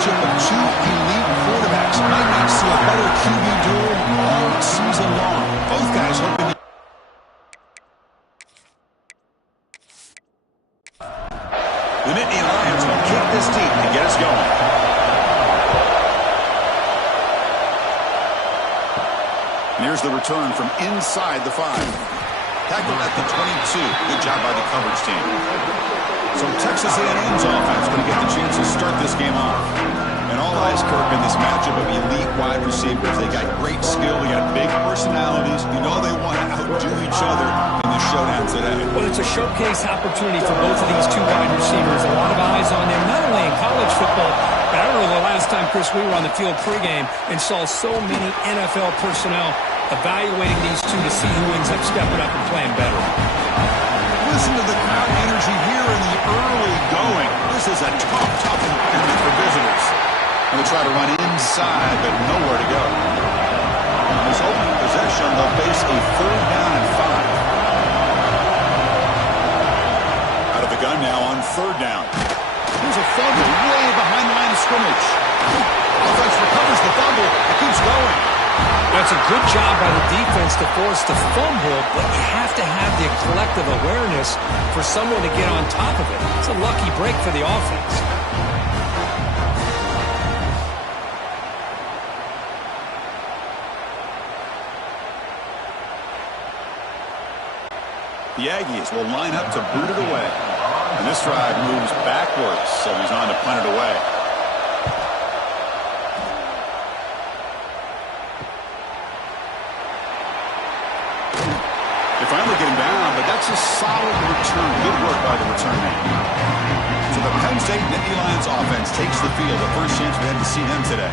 matchup of two elite quarterbacks. Might not see a better QB duel all season long. Both guys hoping. The Nittany Lions will kick this deep to get us going. And here's the return from inside the 5. Tackled at the 22. Good job by the coverage team. So Texas A&M's offense going to get the chance to start this game off. And all eyes, Kirk, in this matchup of elite wide receivers. They got great skill. They got big personalities. You know they want to outdo each other in the showdown today. Well, it's a showcase opportunity for both of these two wide receivers. A lot of eyes on them, not only in college football, but I remember the last time, Chris, we were on the field pregame and saw so many NFL personnel evaluating these two to see who ends up stepping up and playing better. Listen to the crowd energy here in the early going. This is a tough environment for visitors. And they try to run inside, but nowhere to go. On this opening possession, they'll face a 3rd down and 5. Out of the gun now on 3rd down. Here's a fumble way behind the line of scrimmage. Offense recovers the fumble. It keeps going. That's a good job by the defense to force the fumble, but you have to have the collective awareness for someone to get on top of it. It's a lucky break for the offense. The Aggies will line up to boot it away. And this drive moves backwards, so he's on to punt it away. They finally get him down, but that's a solid return. Good work by the return man. So the Penn State Nittany Lions offense takes the field. The first chance we had to see them today.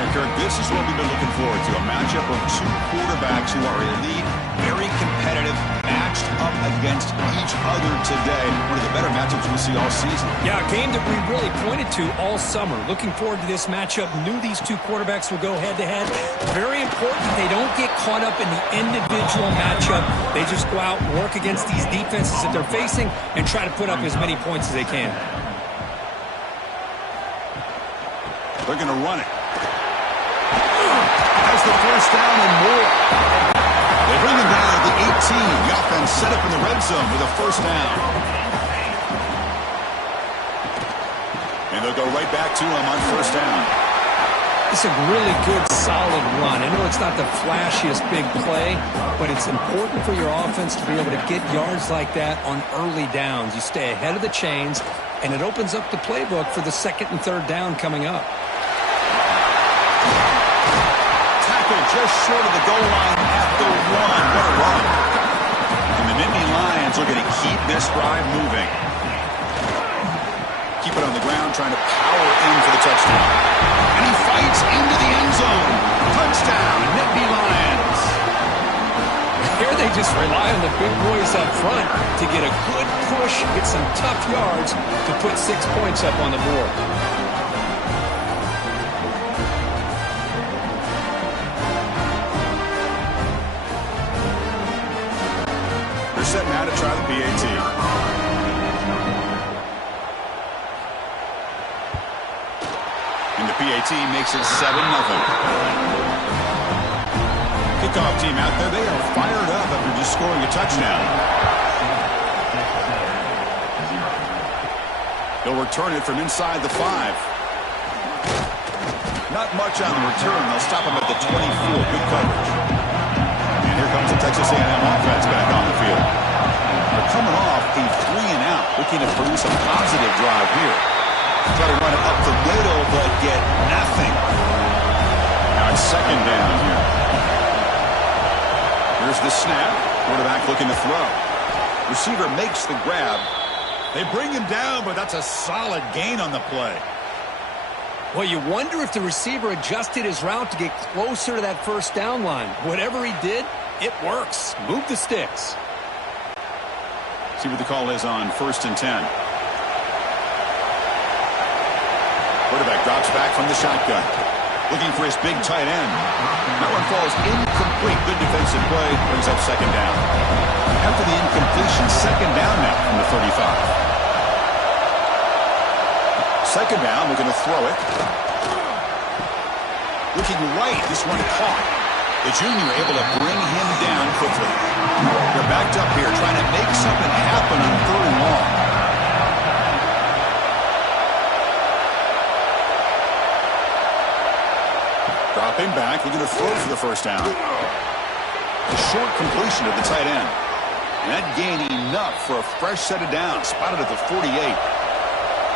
And Kirk, this is what we've been looking forward to. A matchup of two quarterbacks who are elite, very competitive, matched up against each other today. One of the better matchups we see all season. Yeah, a game that we really pointed to all summer. Looking forward to this matchup. Knew these two quarterbacks would go head-to-head. Very important they don't get caught up in the individual matchup. They just go out and work against these defenses that they're facing and try to put up as many points as they can. They're going to run it. Has the first down and more. They bring him down at the 18. The offense set up in the red zone with a first down. And they'll go right back to him on first down. It's a really good, solid run. I know it's not the flashiest big play, but it's important for your offense to be able to get yards like that on early downs. You stay ahead of the chains, and it opens up the playbook for the 2nd and 3rd down coming up. Just short of the goal line at the 1. What a run. And the Nittany Lions are going to keep this drive moving. Keep it on the ground, trying to power in for the touchdown. And he fights into the end zone. Touchdown, Nittany Lions. Here they just rely on the big boys up front to get a good push, get some tough yards to put 6 points up on the board. Set now to try the PAT. And the PAT makes it 7-0. Kickoff team out there. They are fired up after just scoring a touchdown. They'll return it from inside the 5. Not much on the return. They'll stop him at the 24. Good coverage. And here comes the Texas A&M offense back on the field. They're coming off a 3-and-out, looking to produce a positive drive here. Try to run it up the middle, but get nothing. Now it's 2nd down here. Here's the snap. Quarterback looking to throw. Receiver makes the grab. They bring him down, but that's a solid gain on the play. Well, you wonder if the receiver adjusted his route to get closer to that first down line. Whatever he did, it works. Move the sticks. See what the call is on 1st and 10. Quarterback drops back from the shotgun. Looking for his big tight end. That one falls incomplete. Good defensive play. Brings up 2nd down. After the incompletion, 2nd down now from the 35. Second down, we're going to throw it. Looking right, this one caught. The junior able to bring him down quickly. They're backed up here trying to make something happen on 3rd and long. Dropping back, we're going to throw for the first down. A short completion to the tight end. And that gained enough for a fresh set of downs, spotted at the 48.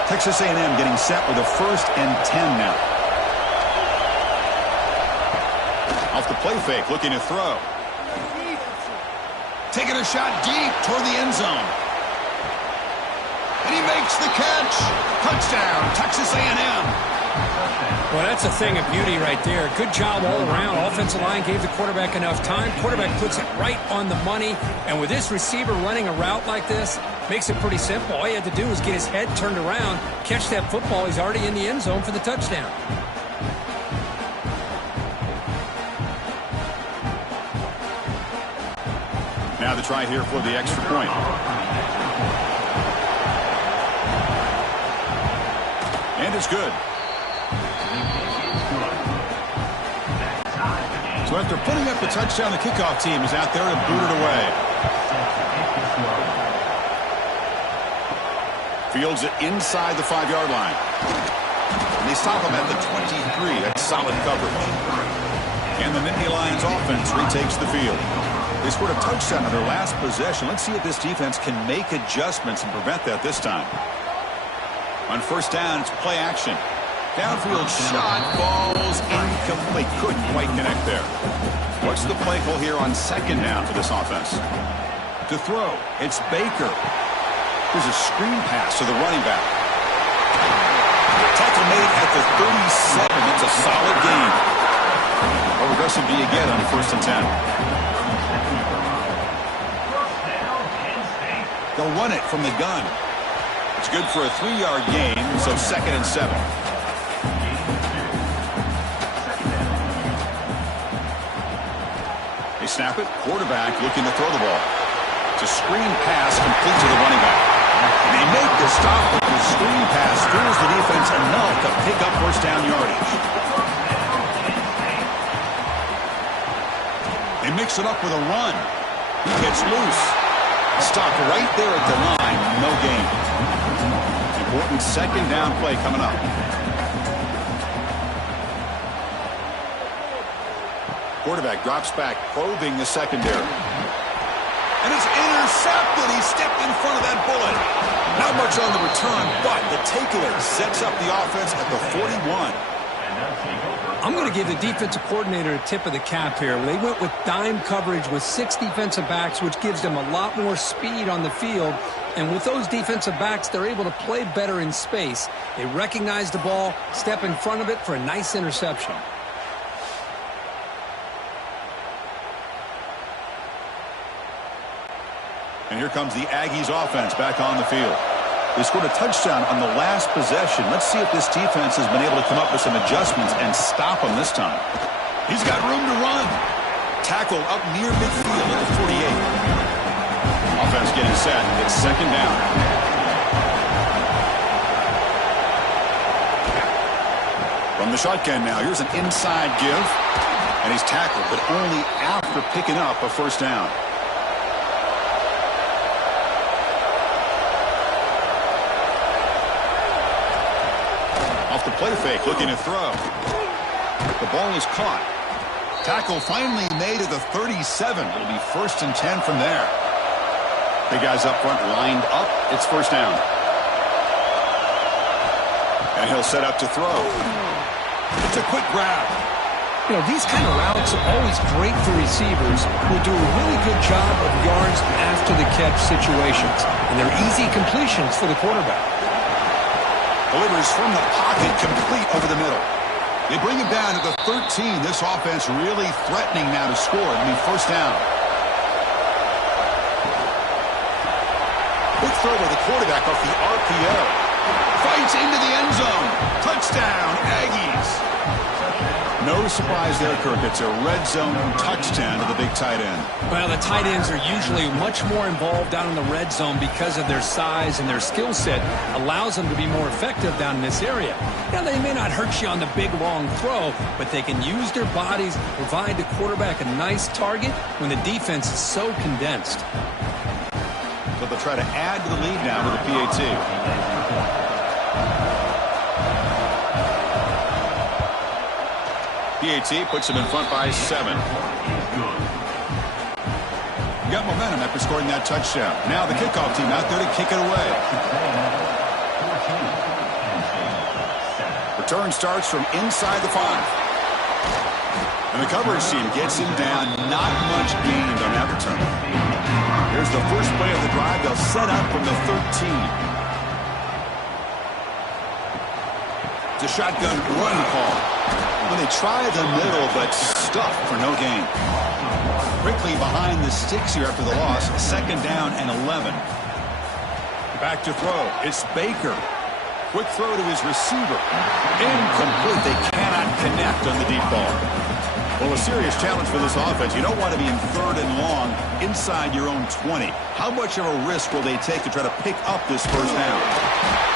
Texas A&M getting set with a 1st and 10 now. Off the play fake, looking to throw. Taking a shot deep toward the end zone. And he makes the catch. Touchdown, Texas A&M. Well, that's a thing of beauty right there. Good job all around. Offensive line gave the quarterback enough time. Quarterback puts it right on the money. And with this receiver running a route like this, makes it pretty simple. All he had to do was get his head turned around, catch that football. He's already in the end zone for the touchdown. Now the try here for the extra point. And it's good. So after putting up the touchdown, the kickoff team is out there and booted away. Fields it inside the 5-yard line. And they stop him at the 23. That's solid coverage. And the Nittany Lions offense retakes the field. They scored a touchdown on their last possession. Let's see if this defense can make adjustments and prevent that this time. On 1st down, it's play action. Downfield shot, falls incomplete. Couldn't quite connect there. What's the play call here on 2nd down for this offense? To throw, it's Baker. There's a screen pass to the running back. Tackle made at the 37. It's a solid gain. How aggressive do you get on 1st and 10? They'll run it from the gun. It's good for a 3-yard gain, so 2nd and 7. They snap it. Quarterback looking to throw the ball. It's a screen pass complete to the running back. And they make the stop, but the screen pass fools the defense enough to pick up 1st down yardage. They mix it up with a run. He gets loose. Stopped right there at the line. No gain. Important 2nd down play coming up. Quarterback drops back, probing the secondary. And it's intercepted. He stepped in front of that bullet. Not much on the return, but the takeaway sets up the offense at the 41. I'm going to give the defensive coordinator a tip of the cap here. They went with dime coverage with 6 defensive backs, which gives them a lot more speed on the field. And with those defensive backs, they're able to play better in space. They recognize the ball, step in front of it for a nice interception. And here comes the Aggies offense back on the field. They scored a touchdown on the last possession. Let's see if this defense has been able to come up with some adjustments and stop them this time. He's got room to run. Tackle up near midfield at the 48. Offense getting set. It's 2nd down. From the shotgun now, here's an inside give. And he's tackled, but only after picking up a 1st down. Off the play fake, looking to throw. The ball is caught. Tackle finally made at the 37. It'll be 1st and 10 from there. The guys up front lined up. It's 1st down. And he'll set up to throw. It's a quick grab. You know, these kind of routes are always great for receivers who do a really good job of yards after the catch situations. And they're easy completions for the quarterback. Delivers from the pocket, complete over the middle. They bring him down to the 13. This offense really threatening now to score. It'll be 1st down. Quick throw by the quarterback off the RPO. Fights into the end zone. Touchdown, Aggies. No surprise there, Kirk. It's a red zone touchdown to the big tight end. Well, the tight ends are usually much more involved down in the red zone because of their size and their skill set allows them to be more effective down in this area. Now, they may not hurt you on the big, long throw, but they can use their bodies to provide the quarterback a nice target when the defense is so condensed. So they'll try to add to the lead now with the PAT. PAT puts him in front by 7. Got momentum after scoring that touchdown. Now the kickoff team out there to kick it away. Return starts from inside the 5. And the coverage team gets him down. Not much gained on that return. Here's the first play of the drive. They'll set up from the 13. It's a shotgun run call. When they try the middle, but stuffed for no gain. Quickly behind the sticks here after the loss. 2nd down and 11. Back to throw. It's Baker. Quick throw to his receiver. Incomplete. They cannot connect on the deep ball. Well, a serious challenge for this offense. You don't want to be in 3rd and long inside your own 20. How much of a risk will they take to try to pick up this first down?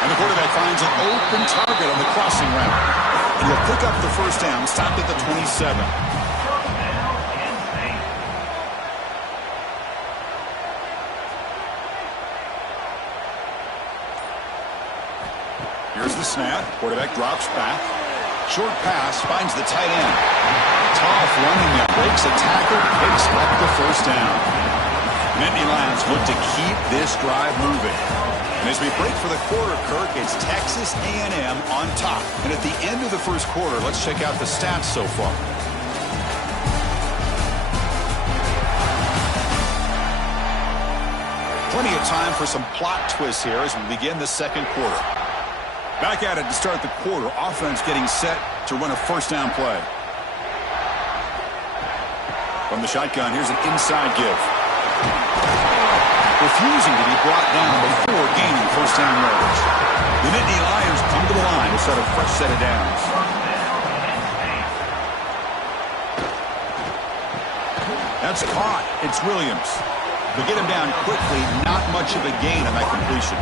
And the quarterback finds an open target on the crossing route. And he'll pick up the first down, stopped at the 27. Here's the snap. Quarterback drops back. Short pass, finds the tight end. Tough running there. Breaks a tackle, picks up the first down. Nittany Lions look to keep this drive moving. And as we break for the quarter, Kirk, it's Texas A&M on top. And at the end of the first quarter, let's check out the stats so far. Plenty of time for some plot twists here as we begin the second quarter. Back at it to start the quarter. Offense getting set to run a first down play. From the shotgun, here's an inside give. Refusing to be brought down before gaining first down yardage. The Nittany Lions come to the line to start a fresh set of downs. That's caught. It's Williams. They get him down quickly. Not much of a gain on that completion.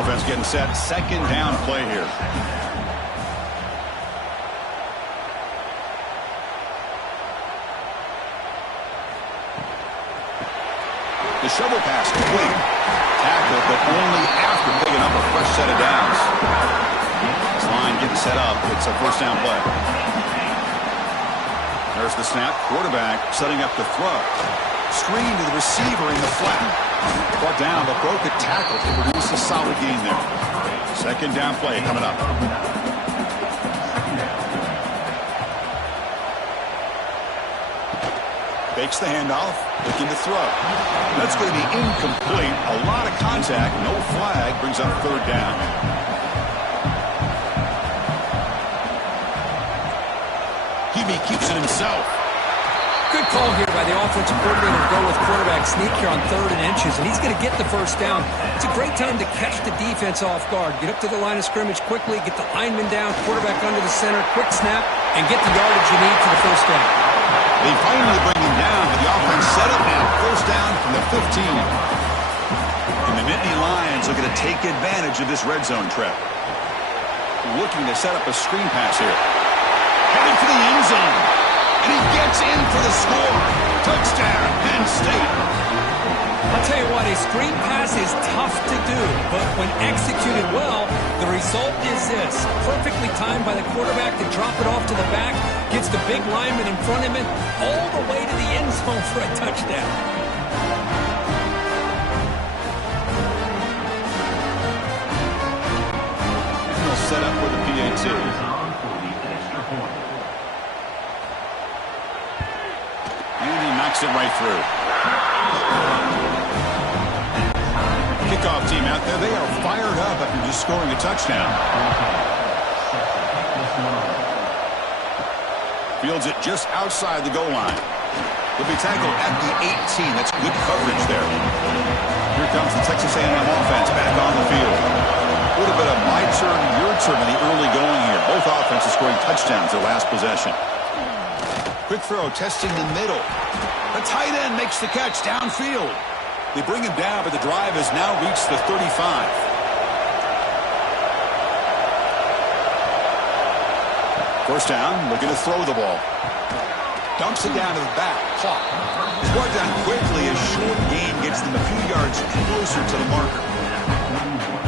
Offense getting set. 2nd down play here. The shovel pass complete. Tackled, but only after picking up a fresh set of downs. This line getting set up. It's a first down play. There's the snap. Quarterback setting up to throw. Screen to the receiver in the flat. Brought down, but broke a tackle to produce a solid gain there. 2nd down play coming up. Fakes the handoff, looking to throw. That's going to be incomplete. A lot of contact, no flag, brings up 3rd down. Hebe keeps it himself. Good call here by the offensive coordinator to go with quarterback sneak here on 3rd and inches, and he's going to get the first down. It's a great time to catch the defense off guard. Get up to the line of scrimmage quickly, get the lineman down, quarterback under the center, quick snap, and get the yardage you need for the first down. They finally bring him down, but the offense set up now. First down from the 15. And the Nittany Lions looking to take advantage of this red zone trap. Looking to set up a screen pass here. Headed for the end zone. And he gets in for the score. Touchdown, Penn State. I'll tell you what, a screen pass is tough to do, but when executed well, the result is this. Perfectly timed by the quarterback to drop it off to the back, gets the big lineman in front of him, all the way to the end zone for a touchdown. And they'll set up with a PAT. It right through. Kickoff team out there. They are fired up after just scoring a touchdown. Fields it just outside the goal line. He'll be tackled at the 18. That's good coverage there. Here comes the Texas A&M offense back on the field. Would have little bit of my turn, your turn in the early going here. Both offenses scoring touchdowns their last possession. Quick throw, testing the middle. The tight end makes the catch downfield. They bring him down, but the drive has now reached the 35. First down, looking to throw the ball. Dumps it down to the back. Caught. Scored down quickly. A short gain gets them a few yards closer to the marker.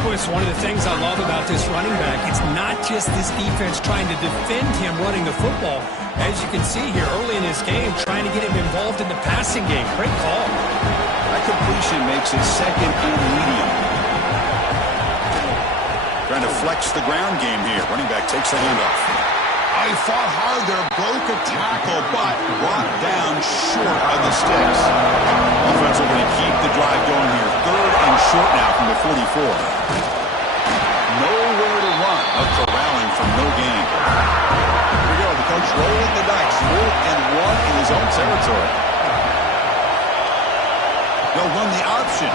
It's one of the things I love about this running back. It's not just this defense trying to defend him running the football. As you can see here early in his game, trying to get him involved in the passing game. Great call. That completion makes it second and medium. Trying to flex the ground game here. Running back takes the handoff. He fought hard there, broke a tackle, but brought down short of the sticks. Offense are going to keep the drive going here. Third and short now from the 44. Nowhere to run, but corralling from no gain. Here we go, the coach rolling the dice. 4th and 1 in his own territory. They'll run the option.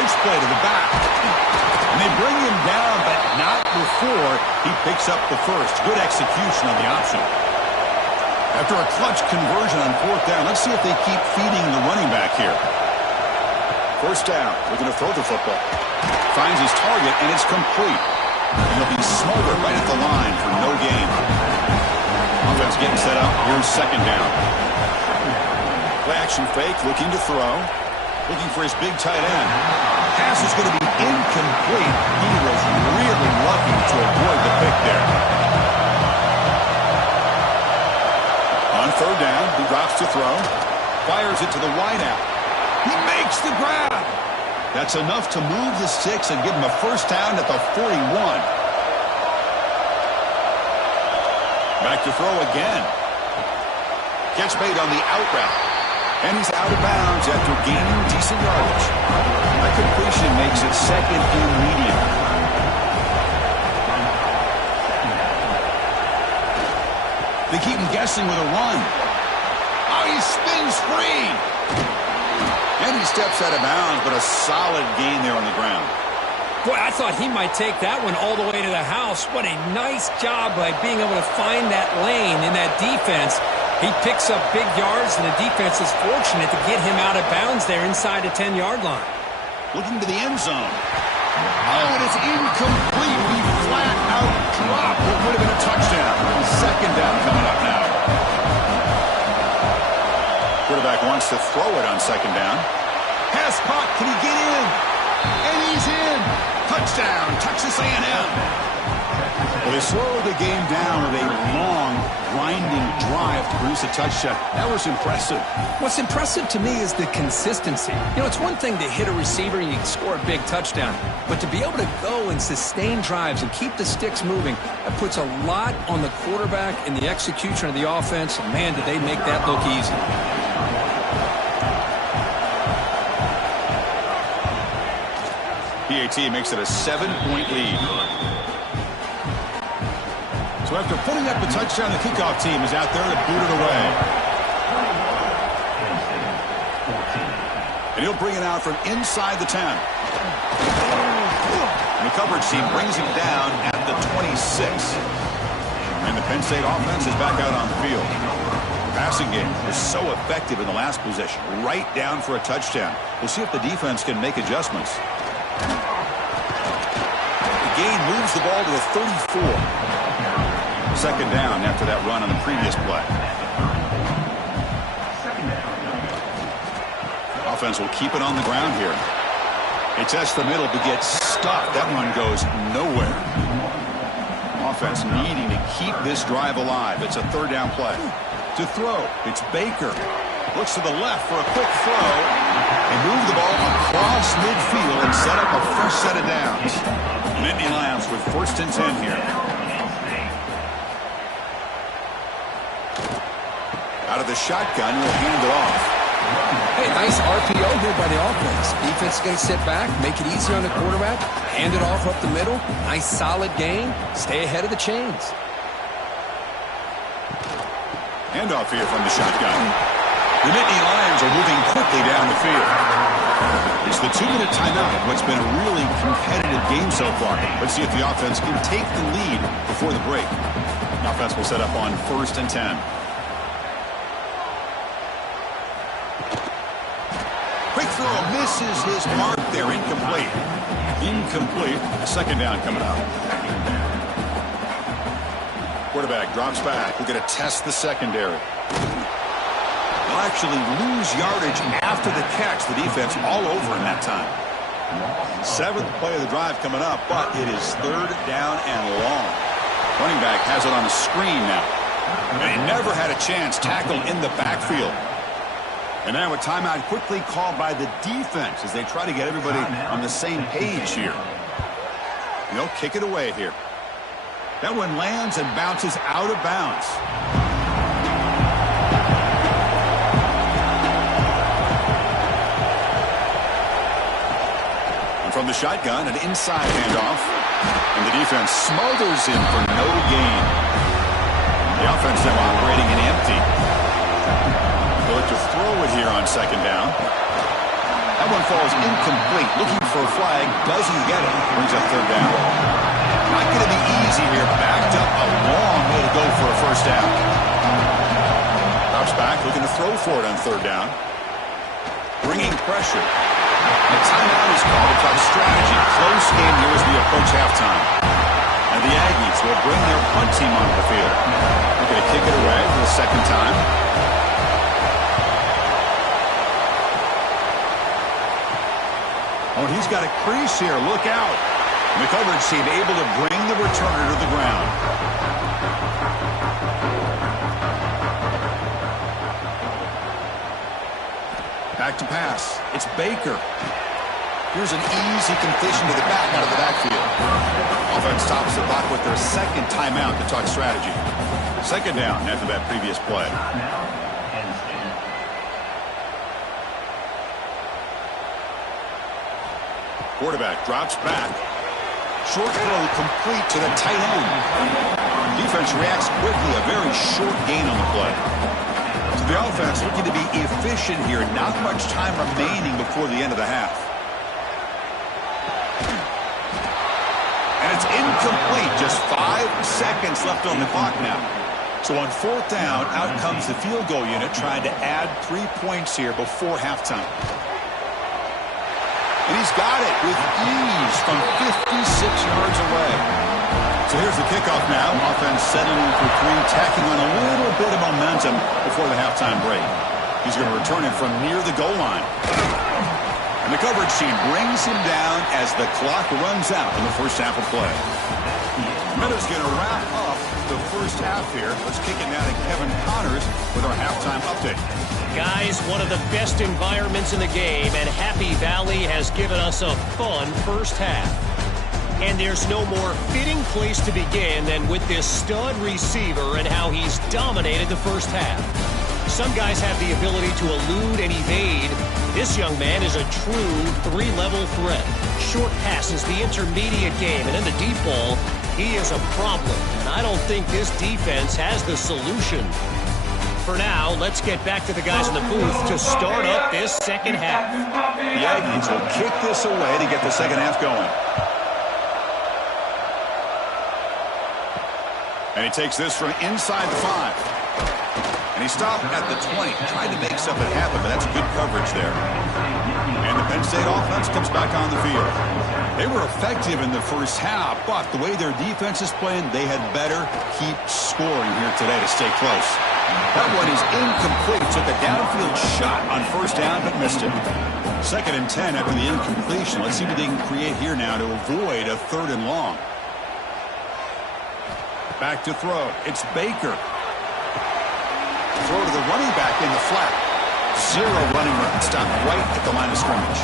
Pitch play to the back. And they bring him down, but not before he picks up the first. Good execution on the option. After a clutch conversion on 4th down, let's see if they keep feeding the running back here. First down, looking to throw the football. Finds his target, and it's complete. And he'll be smothered right at the line for no gain. Offense getting set up. Here's second down. Play action fake, looking to throw. Looking for his big tight end. Pass is going to be incomplete. He was really lucky to avoid the pick there. On 3rd down, he drops to throw. Fires it to the wideout. He makes the grab. That's enough to move the sticks and give him a first down at the 41. Back to throw again. Gets made on the out route. And he's out of bounds after gaining decent yardage. That completion makes it second and medium. They keep him guessing with a run. Oh, he spins free. And he steps out of bounds, but a solid gain there on the ground. Boy, I thought he might take that one all the way to the house. What a nice job by being able to find that lane in that defense. He picks up big yards, and the defense is fortunate to get him out of bounds there inside the 10-yard line. Looking to the end zone. Oh, and it's incomplete. He flat out dropped what would have been a touchdown. Second down coming up now. Quarterback wants to throw it on second down. Pass caught. Can he get in? And he's in. Touchdown, Texas A&M. Well, they slowed the game down with a long, grinding drive to produce a touchdown. That was impressive. What's impressive to me is the consistency. You know, it's one thing to hit a receiver and you can score a big touchdown, but to be able to go and sustain drives and keep the sticks moving, that puts a lot on the quarterback and the execution of the offense. And man, did they make that look easy. PAT makes it a 7-point lead. So after putting up the touchdown, the kickoff team is out there to boot it away. And he'll bring it out from inside the 10. And the coverage team brings him down at the 26. And the Penn State offense is back out on the field. The passing game was so effective in the last possession. Right down for a touchdown. We'll see if the defense can make adjustments. The gain moves the ball to the 34. Second down after that run on the previous play. Offense will keep it on the ground here. They test the middle to get stuck. That one goes nowhere. Offense needing to keep this drive alive. It's a third down play. To throw, it's Baker. Looks to the left for a quick throw. They move the ball across midfield and set up a fresh set of downs. Nittany Lions with 1st and 10 here. Out of the shotgun, will hand it off. Hey, nice RPO here by the offense. Defense is going to sit back, make it easy on the quarterback, hand it off up the middle. Nice solid gain. Stay ahead of the chains. Handoff here from the shotgun. The Nittany Lions are moving quickly down the field. It's the 2-minute timeout in what's been a really competitive game so far. Let's see if the offense can take the lead before the break. The offense will set up on 1st and 10. Quick throw misses his mark there. Incomplete. Incomplete. 2nd down coming up. Quarterback drops back. We're going to test the secondary. They'll actually lose yardage after the catch. The defense all over in that time. 7th play of the drive coming up, but it is 3rd down and long. Running back has it on the screen now. And he never had a chance. Tackle in the backfield. And now a timeout quickly called by the defense as they try to get everybody on the same page here. And they'll kick it away here. That one lands and bounces out of bounds. And from the shotgun, an inside handoff. And the defense smothers him for no gain. The offense now operating in empty. They'll look to throw it here on 2nd down. That one falls incomplete. Looking for a flag. Doesn't get it. Brings up 3rd down. Not going to be easy here. Backed up a long way to go for a 1st down. Drops back. Looking to throw for it on 3rd down. Bringing pressure. The timeout is called to talk strategy. Close game here as we approach halftime. And the Aggies will bring their punt team onto the field. They're going to kick it away for the 2nd time. Oh, and he's got a crease here. Look out. And the coverage team able to bring the returner to the ground. Back to pass. It's Baker. Here's an easy completion to the back out of the backfield. Offense stops the clock with their 2nd timeout to talk strategy. 2nd down after that previous play. Quarterback drops back. Short throw complete to the tight end. Defense reacts quickly. A very short gain on the play. So the offense looking to be efficient here. Not much time remaining before the end of the half. And it's incomplete. Just 5 seconds left on the clock now. So on 4th down, out comes the field goal unit trying to add 3 points here before halftime. And he's got it with ease from 56 yards away. So here's the kickoff now. Offense settling for 3, tacking on a little bit of momentum before the halftime break. He's going to return it from near the goal line. And the coverage team brings him down as the clock runs out in the 1st half of play. Miller's going to wrap up the 1st half here. Let's kick it now to Kevin Connors with our halftime update. Guys, one of the best environments in the game, and Happy Valley has given us a fun 1st half. And there's no more fitting place to begin than with this stud receiver and how he's dominated the 1st half. Some guys have the ability to elude and evade. This young man is a true 3-level threat. Short passes, the intermediate game, and in the deep ball, he is a problem. And I don't think this defense has the solution. For now, let's get back to the guys in the booth to start up this 2nd half. The Aggies will kick this away to get the 2nd half going. And he takes this from inside the 5. And he stopped at the 20. Tried to make something happen, but that's good coverage there. And the Penn State offense comes back on the field. They were effective in the 1st half, but the way their defense is playing, they had better keep scoring here today to stay close. That one is incomplete. Took a downfield shot on 1st down, but missed it. 2nd and 10 after the incompletion. Let's see what they can create here now to avoid a 3rd and long. Back to throw. It's Baker. Throw to the running back in the flat. 0 running room. Stop right at the line of scrimmage.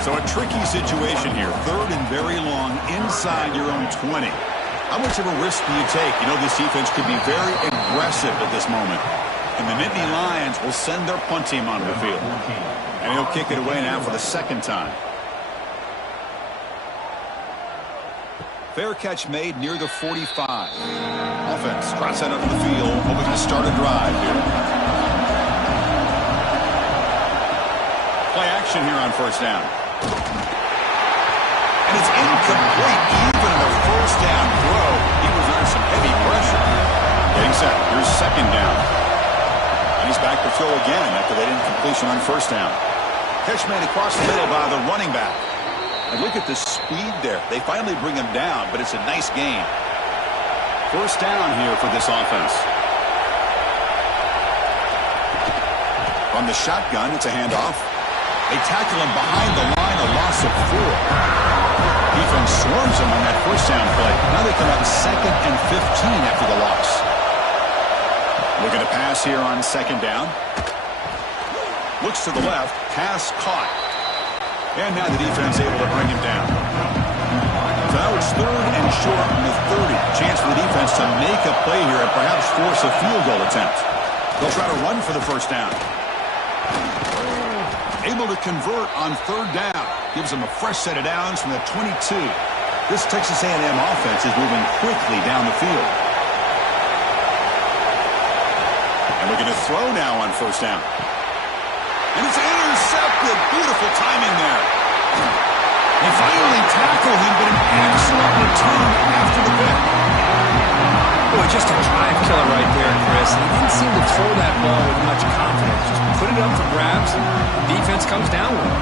So a tricky situation here. 3rd and very long inside your own 20. How much of a risk do you take? You know, this defense could be very aggressive at this moment. And the Nittany Lions will send their punt team onto the field. And he'll kick it away now for the 2nd time. Fair catch made near the 45. Offense trots out onto the field, hoping to start a drive here. Play action completion here on first down. And it's incomplete. Even in the first down throw, he was under some heavy pressure. Getting set. Here's second down. And he's back to throw again after that incompletion on first down. Catch made across the middle by the running back. And look at the speed there. They finally bring him down, but it's a nice gain. First down here for this offense. From the shotgun, it's a handoff. They tackle him behind the line, a loss of 4. Defense swarms him on that first down play. Now they come up 2nd and 15 after the loss. Looking to pass here on second down. Looks to the left. Pass caught. And now the defense able to bring him down. So now it's 3rd and short from the 30. Chance for the defense to make a play here and perhaps force a field goal attempt. They'll try to run for the first down. Able to convert on 3rd down. Gives them a fresh set of downs from the 22. This Texas A&M offense is moving quickly down the field. And we're going to throw now on first down. And it's intercepted. Beautiful timing there. They finally tackle him, but an excellent return after the pick. Boy, just a drive killer right there, Chris. He didn't seem to throw that ball with much confidence. Just put it up for grabs, and the defense comes down with it.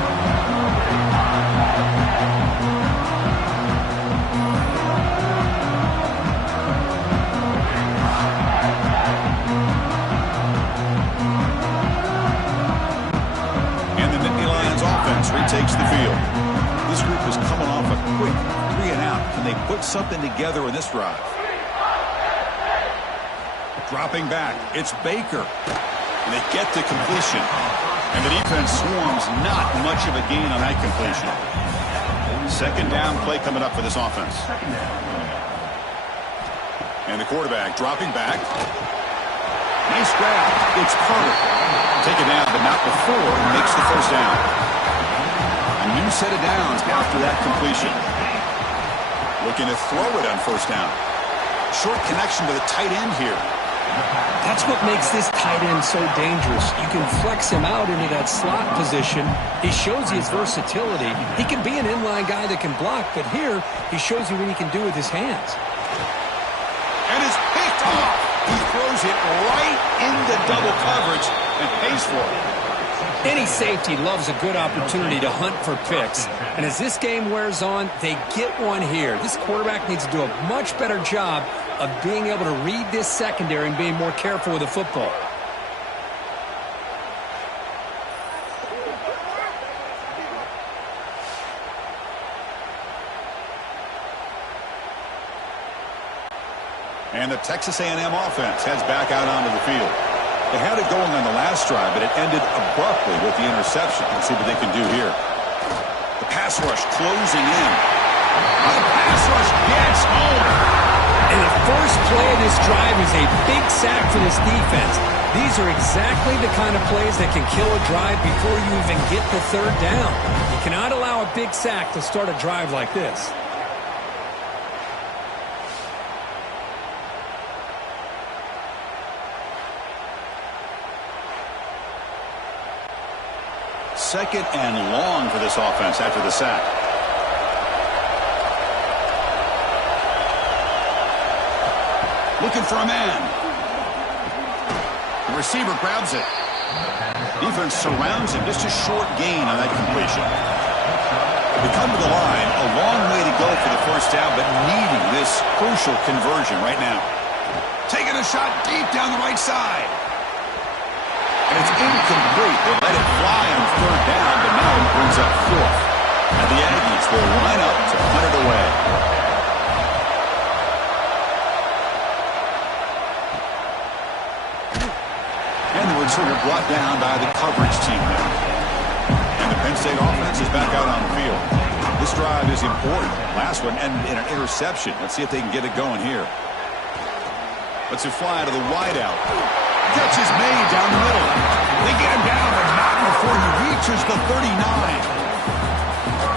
And the Nittany Lions offense retakes the field. This group is coming off a quick 3-and-out. Can they put something together in this drive? Dropping back, it's Baker. And they get the completion. And the defense swarms, not much of a gain on that completion. Second down play coming up for this offense. And the quarterback dropping back. Nice grab. It's Carter. Taken down, but not before he makes the first down. A new set of downs after that completion. Looking to throw it on first down. Short connection to the tight end here. That's what makes this tight end so dangerous. You can flex him out into that slot position. He shows you his versatility. He can be an inline guy that can block, but here he shows you what he can do with his hands. And it's picked off. He throws it right into double coverage and pays for it. Any safety loves a good opportunity to hunt for picks. And as this game wears on, they get one here. This quarterback needs to do a much better job of being able to read this secondary and being more careful with the football. And the Texas A&M offense heads back out onto the field. They had it going on the last drive, but it ended abruptly with the interception. Let's see what they can do here. The pass rush closing in. The pass rush gets home. And the first play of this drive is a big sack for this defense. These are exactly the kind of plays that can kill a drive before you even get the 3rd down. You cannot allow a big sack to start a drive like this. Second and long for this offense after the sack. Looking for a man. The receiver grabs it. Defense surrounds him. Just a short gain on that completion. They come to the line. A long way to go for the first down, but needing this crucial conversion right now. Taking a shot deep down the right side. And it's incomplete. They let it fly on 3rd down, but now he brings up 4th. And the Aggies will line up to punt it away. And the returner brought down by the coverage team there. And the Penn State offense is back out on the field. This drive is important. Last one ended in an interception. Let's see if they can get it going here. Let's it fly to the wideout. Catch is made down the middle. They get him down, but not before he reaches the 39.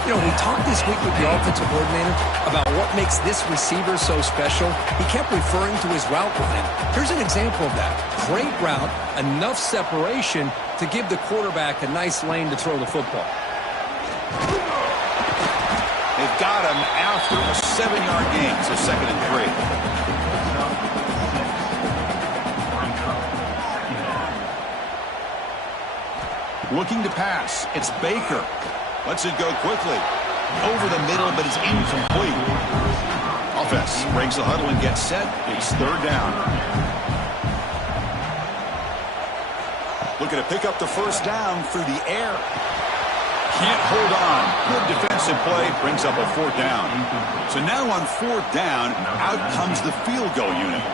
You know, we talked this week with the offensive coordinator about what makes this receiver so special. He kept referring to his route running. Here's an example of that. Great route, enough separation to give the quarterback a nice lane to throw the football. They've got him after a 7-yard gain, so 2nd and 3. Looking to pass. It's Baker. Lets it go quickly. Over the middle, but it's incomplete. Offense breaks the huddle and gets set. It's 3rd down. Looking to pick up the 1st down through the air. Can't hold on. Good defensive play. Brings up a 4th down. So now on 4th down, out comes the field goal unit.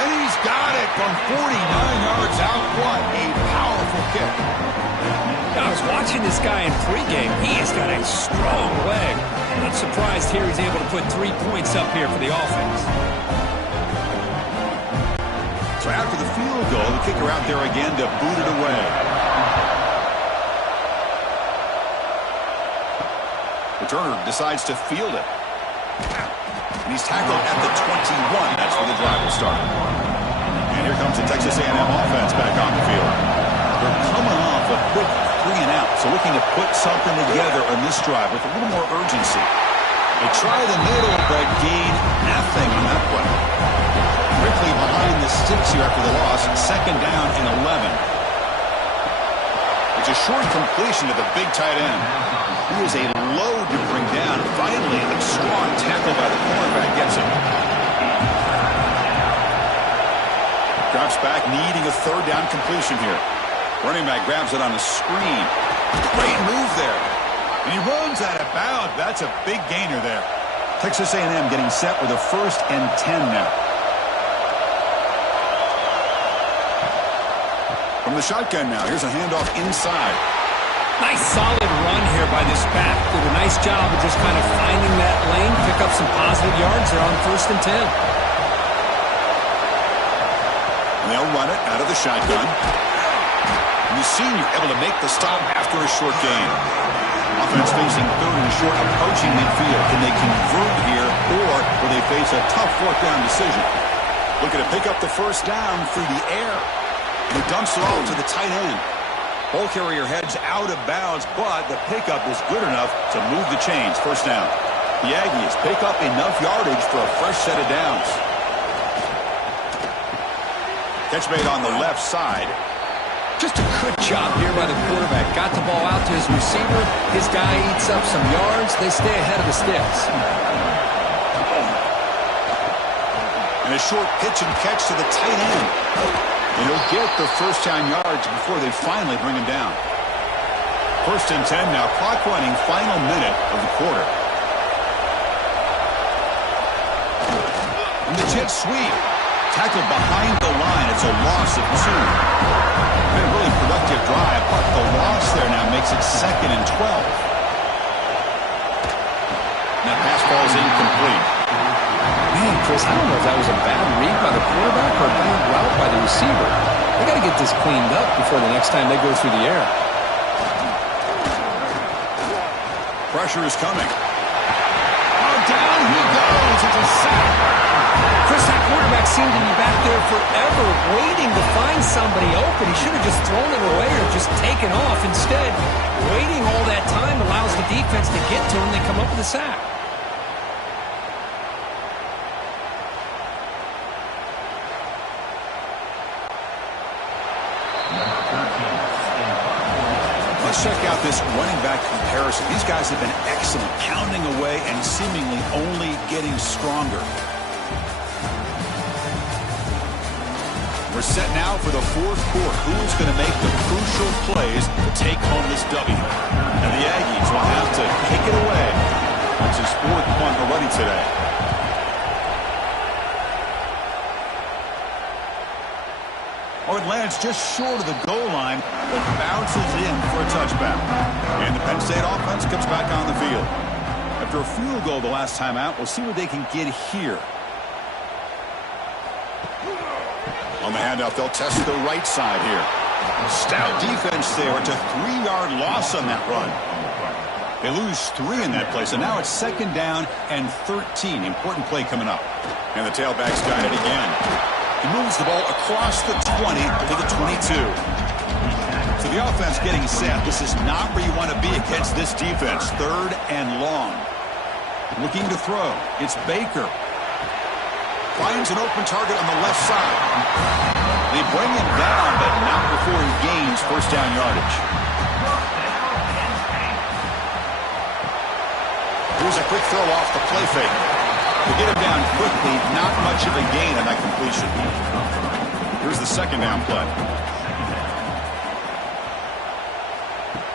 And he's got it from 49 yards out. What a powerful kick. I was watching this guy in pregame. He has got a strong leg. I'm not surprised here he's able to put 3 points up here for the offense. So after the field goal, the kicker out there again to boot it away. Returner decides to field it. And he's tackled at the 21. That's where the drive will start. And here comes the Texas A&M offense back on the field. They're coming off a quick 3 and out, so looking to put something together on this drive with a little more urgency. They try the middle, but gain nothing on that play. Quickly behind the sticks here after the loss. 2nd down and 11. It's a short completion to the big tight end. He is a load to bring down. Finally, a strong tackle by the cornerback gets him. Drops back, needing a 3rd down completion here. Running back grabs it on the screen. Great move there. And he runs out of bounds. That's a big gainer there. Texas A&M getting set with a 1st and 10 now. From the shotgun now, here's a handoff inside. Nice solid run here by this back. Did a nice job of just kind of finding that lane, pick up some positive yards there on 1st and 10. And they'll run it out of the shotgun. And the senior able to make the stop after a short gain. Offense facing 3rd and short, approaching midfield. Can they convert here, or will they face a tough 4th down decision? Looking to pick up the 1st down through the air. And he dumps it all to the tight end. Ball carrier heads out of bounds, but the pickup is good enough to move the chains. 1st down. The Aggies pick up enough yardage for a fresh set of downs. Catch made on the left side. Just a good job here by the quarterback. Got the ball out to his receiver. His guy eats up some yards. They stay ahead of the sticks. And a short pitch and catch to the tight end. And he'll get the 1st down yards before they finally bring him down. 1st and 10 now. Clock running, final minute of the quarter. And the jet sweep. Tackled behind the line. It's a loss of 2. Been a really productive drive, but the loss there now makes it 2nd and 12. And that pass ball is incomplete. Man, Chris, I don't know if that was a bad read by the quarterback or a bad route by the receiver. They got to get this cleaned up before the next time they go through the air. Pressure is coming. Oh, down he goes. It's a sack. Chris, that quarterback seemed to be back there forever waiting to find somebody open. He should have just thrown it away or just taken off. Instead, waiting all that time allows the defense to get to him. They come up with a sack. Let's check out this running back comparison. These guys have been excellent, pounding away and seemingly only getting stronger. We're set now for the 4th quarter. Who's going to make the crucial plays to take home this W? And the Aggies will have to kick it away. It's his 4th punt already today. Oh, it lands just short of the goal line, but bounces in for a touchback. And the Penn State offense comes back on the field. After a field goal the last time out, we'll see what they can get here. On the handoff, they'll test the right side here. Stout defense there. It's a 3-yard loss on that run. They lose 3 in that play, so now it's 2nd down and 13. Important play coming up. And the tailback's got it again. He moves the ball across the 20 to the 22. So the offense getting set. This is not where you want to be against this defense. 3rd and long. Looking to throw. It's Baker. Finds an open target on the left side. They bring him down, but not before he gains first down yardage. Here's a quick throw off the play fake. To get him down quickly, not much of a gain on that completion. Here's the second down play.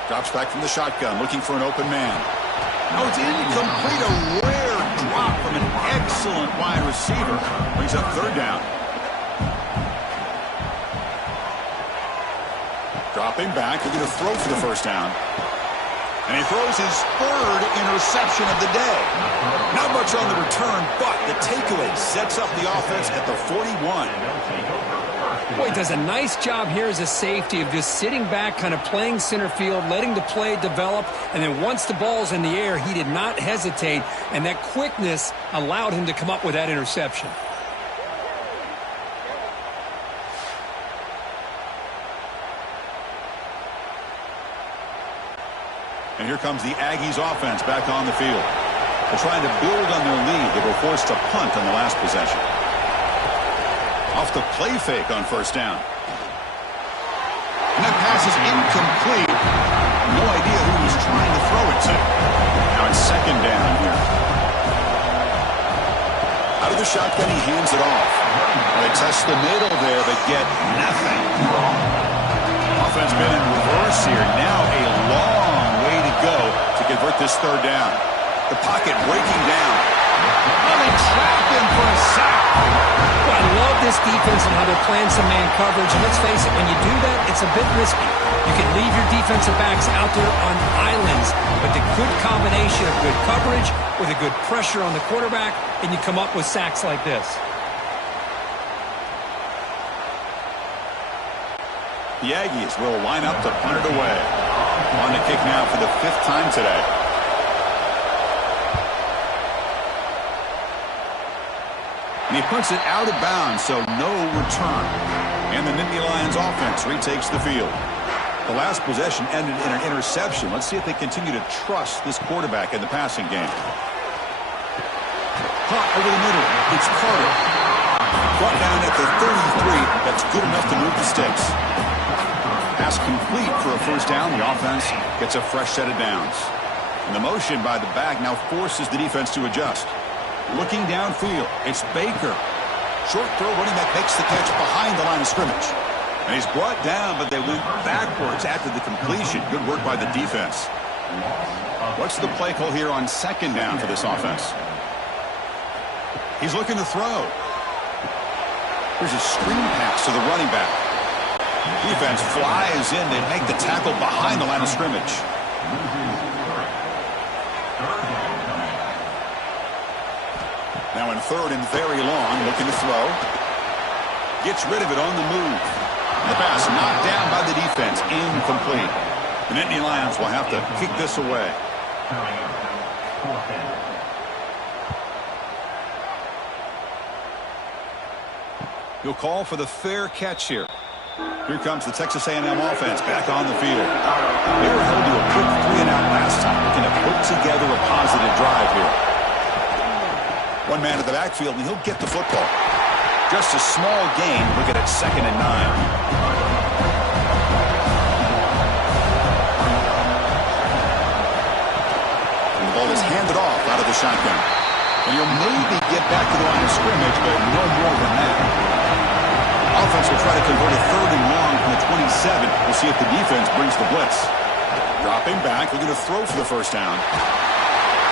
Drops back from the shotgun, looking for an open man. No, it's incomplete. A rare drop from an excellent wide receiver. Brings up 3rd down. Dropping back, looking to throw for the first down. And he throws his 3rd interception of the day. Not much on the return, but the takeaway sets up the offense at the 41. Boy, does a nice job here as a safety of just sitting back, kind of playing center field, letting the play develop, and then once the ball's in the air, he did not hesitate, and that quickness allowed him to come up with that interception. And here comes the Aggies offense back on the field. They're trying to build on their lead. They were forced to punt on the last possession. Off the play fake on first down. And that pass is incomplete. No idea who he's trying to throw it to. Now it's second down here. Out of the shotgun, he hands it off. They test the middle there, but get nothing. Offense been in reverse here. Now a long way to go to convert this 3rd down. The pocket breaking down. Oh, they trapped him for a sack. Well, I love this defense and how they're playing some man coverage. And let's face it, when you do that, it's a bit risky. You can leave your defensive backs out there on islands, but the good combination of good coverage with a good pressure on the quarterback, and you come up with sacks like this. The Aggies will line up to punt it away. On the kick now for the 5th time today. And he punts it out of bounds, so no return. And the Nittany Lions offense retakes the field. The last possession ended in an interception. Let's see if they continue to trust this quarterback in the passing game. Caught over the middle. It's Carter. Brought down at the 33. That's good enough to move the sticks. Pass complete for a first down. The offense gets a fresh set of downs. And the motion by the back now forces the defense to adjust. Looking downfield, it's Baker. Short throw, running back makes the catch behind the line of scrimmage. And he's brought down, but they went backwards after the completion. Good work by the defense. What's the play call here on second down for this offense? He's looking to throw. Here's a screen pass to the running back. Defense flies in. They make the tackle behind the line of scrimmage. Now in 3rd and very long, looking to throw. Gets rid of it on the move. The pass knocked down by the defense. Incomplete. The Nittany Lions will have to kick this away. He'll call for the fair catch here. Here comes the Texas A&M offense back on the field. They were held to a quick 3-and-out last time, looking to put together a positive drive here. One man at the backfield, and he'll get the football. Just a small gain. Look at it, 2nd and 9. And the ball is handed off out of the shotgun. And he'll maybe get back to the line of scrimmage, but no more than that. Offense will try to convert a 3rd and long from the 27. We'll see if the defense brings the blitz. Dropping back, looking to throw for the first down.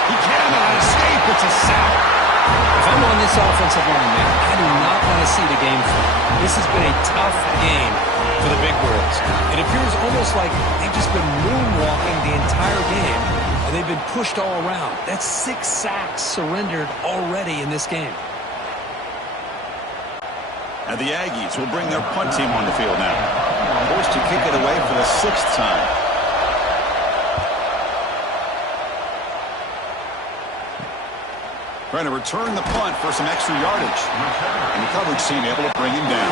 He cannot escape. It's a sack. If I'm on this offensive line, man, I do not want to see the game through. This has been a tough game for the Big Birds. It appears almost like they've just been moonwalking the entire game, and they've been pushed all around. That's 6 sacks surrendered already in this game. And the Aggies will bring their punt team on the field now. Forced to kick it away for the 6th time. Trying to return the punt for some extra yardage. And the coverage team able to bring him down.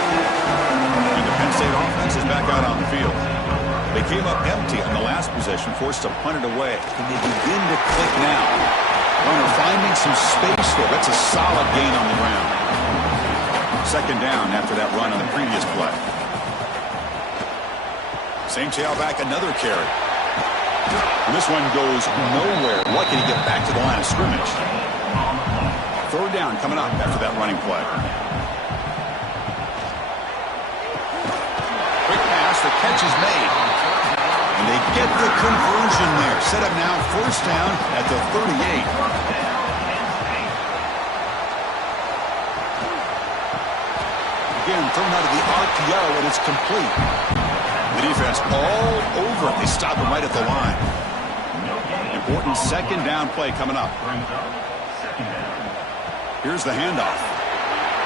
And the Penn State offense is back out on the field. They came up empty on the last possession, forced to punt it away. Can they begin to click now? Runner finding some space there. That's a solid gain on the ground. Second down after that run on the previous play. Same tailback, another carry. And this one goes nowhere. What can he get back to the line of scrimmage? Third down coming up after that running play. Quick pass, the catch is made. And they get the conversion there. Set up now, first down at the 38. Again, thrown out of the RPO, and it's complete. The defense all over it. They stop him right at the line. Important second down play coming up. Here's the handoff.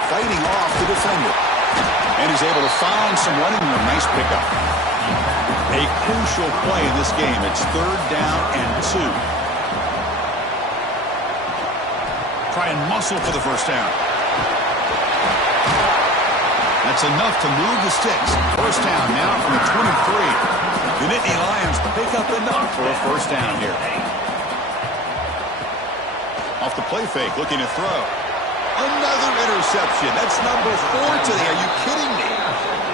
Fighting off the defender. And he's able to find some running room. Nice pickup. A crucial play in this game. It's third down and 2. Try and muscle for the first down. That's enough to move the sticks. First down now from the 23. The Nittany Lions pick up enough for a first down here. Off the play fake, looking to throw. Another interception. That's number 4 today. Are you kidding me?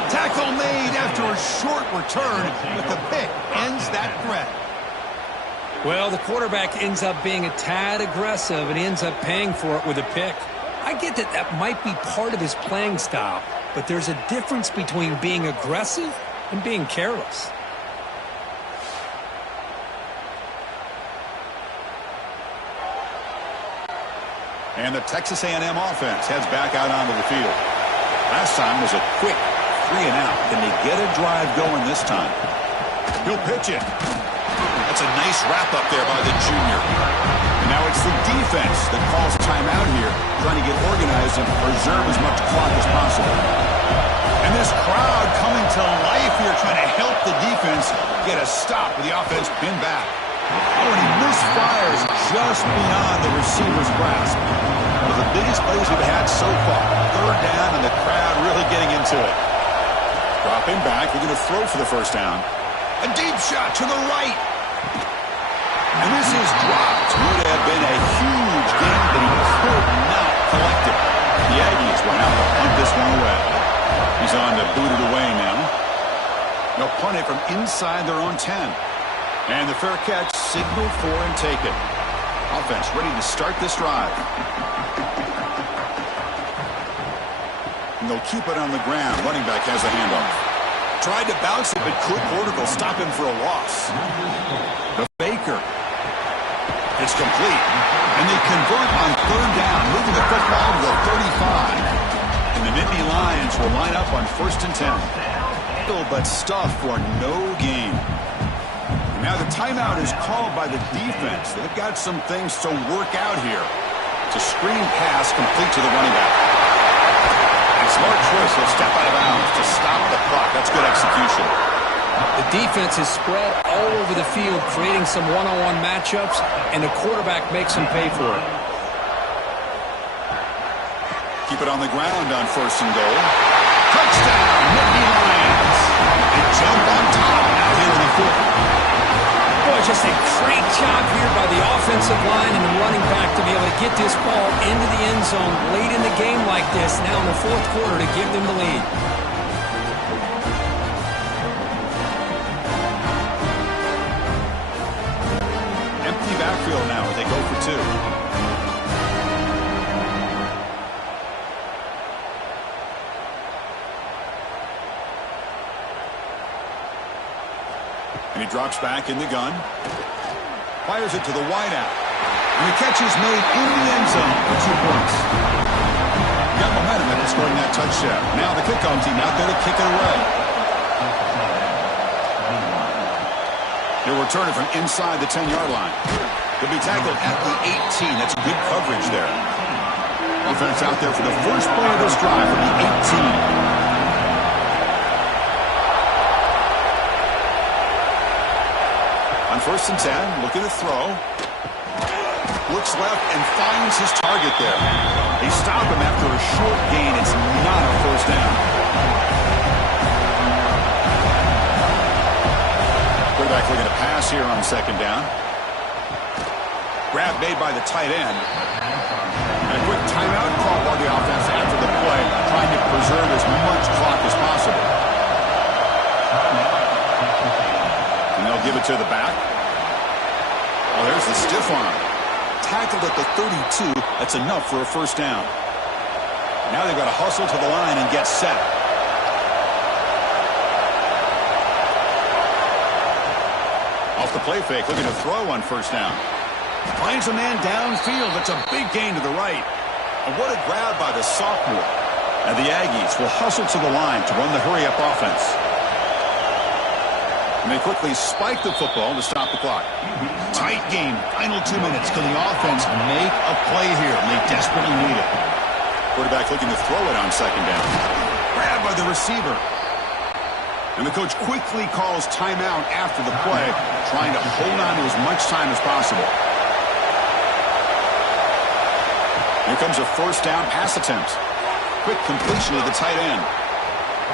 Tackle made after a short return, but the pick ends that threat. Well, the quarterback ends up being a tad aggressive and he ends up paying for it with a pick. I get that that might be part of his playing style, but there's a difference between being aggressive and being careless. And the Texas A&M offense heads back out onto the field. Last time was a quick 3 and out. Can they get a drive going this time? He'll pitch it. That's a nice wrap up there by the junior. And now it's the defense that calls timeout here, trying to get organized and preserve as much clock as possible. And this crowd coming to life here, trying to help the defense get a stop with the offense pinned back. Oh, and he misfires just beyond the receiver's grasp. One of the biggest plays we've had so far. Third down, and the crowd really getting into it. Dropping back, we're going to throw for the first down. A deep shot to the right. And this is dropped. Would have been a huge game, but he could not collect it. The Aggies will have to punt this one away. He's on to boot it away now. They'll punt it from inside their own 10. And the fair catch, signal for and take it. Offense ready to start this drive. And they'll keep it on the ground. Running back has the handoff. Tried to bounce it, but could Portigal stop him for a loss. The Baker. It's complete. And they convert on third down, moving the football to the 35. And the Nittany Lions will line up on 1st and 10. But stuff for no gain. Now the timeout is called by the defense. They've got some things to work out here. It's a screen pass complete to the running back. And smart choice. He'll step out of bounds to stop the clock. That's good execution. The defense is spread all over the field, creating some one-on-one matchups, and the quarterback makes them pay for it. Keep it on the ground on 1st and goal. Touchdown, Nittany Lions. They jump on top now here in the 4th. Boy, just a great job here by the offensive line and the running back to be able to get this ball into the end zone late in the game like this, now in the 4th quarter, to give them the lead. Empty backfield now as they go for 2. And he drops back in the gun. Fires it to the wideout. And the catch is made in the end zone for 2 points. Got momentum after scoring that touchdown. Now the kickoff team out there to kick it away. He'll return it from inside the 10-yard line. He'll be tackled at the 18. That's good coverage there. Offense out there for the first play of this drive from the 18. On 1st and 10, looking to throw. Looks left and finds his target there. They stop him after a short gain. It's not a first down. on second down. Grab made by the tight end. And a quick timeout call by the offense after the play, trying to preserve as much clock as possible. And they'll give it to the back. Oh, there's the stiff arm. Tackled at the 32. That's enough for a first down. Now they've got to hustle to the line and get set. Off the play fake, looking to throw on first down. Finds a man downfield. It's a big gain to the right. And what a grab by the sophomore. And the Aggies will hustle to the line to run the hurry-up offense. And they quickly spike the football to stop the clock. Tight game. Final 2 minutes. Can the offense make a play here? And they desperately need it. Quarterback looking to throw it on second down. Grabbed by the receiver. And the coach quickly calls timeout after the play, trying to hold on to as much time as possible. Here comes a first down pass attempt. Quick completion to the tight end.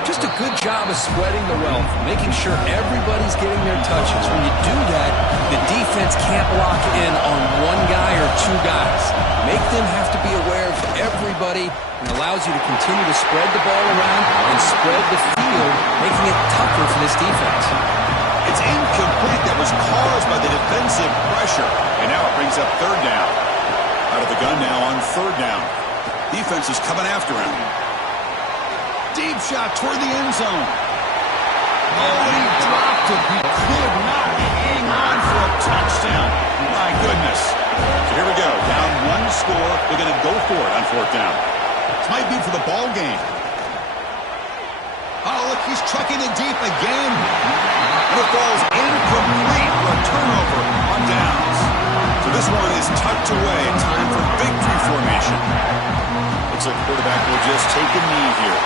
Just a good job of spreading the wealth, making sure everybody's getting their touches. When you do that, the defense can't lock in on one guy or two guys. Make them have to be aware of everybody, and allows you to continue to spread the ball around and spread the field, making it tougher for this defense. It's incomplete. That was caused by the defensive pressure. And now it brings up third down. Out of the gun now on third down. Defense is coming after him. Deep shot toward the end zone. Oh, he dropped it. He could not hang on for a touchdown. My goodness. So here we go. Down one score. They're going to go for it on fourth down. This might be for the ball game. Oh, look, he's trucking it deep again. And it falls incomplete for a turnover on downs. So this one is tucked away. Time for victory formation. Looks like the quarterback will just take a knee here.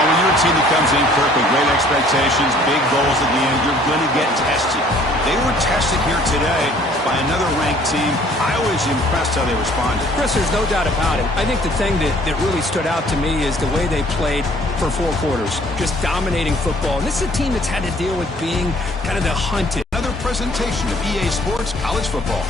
Oh, when you're a team that comes in, Kirk, with great expectations, big goals at the end, you're going to get tested. They were tested here today by another ranked team. I was impressed how they responded. Chris, there's no doubt about it. I think the thing that really stood out to me is the way they played for 4 quarters, just dominating football. And this is a team that's had to deal with being kind of the hunted. Another presentation of EA Sports College Football.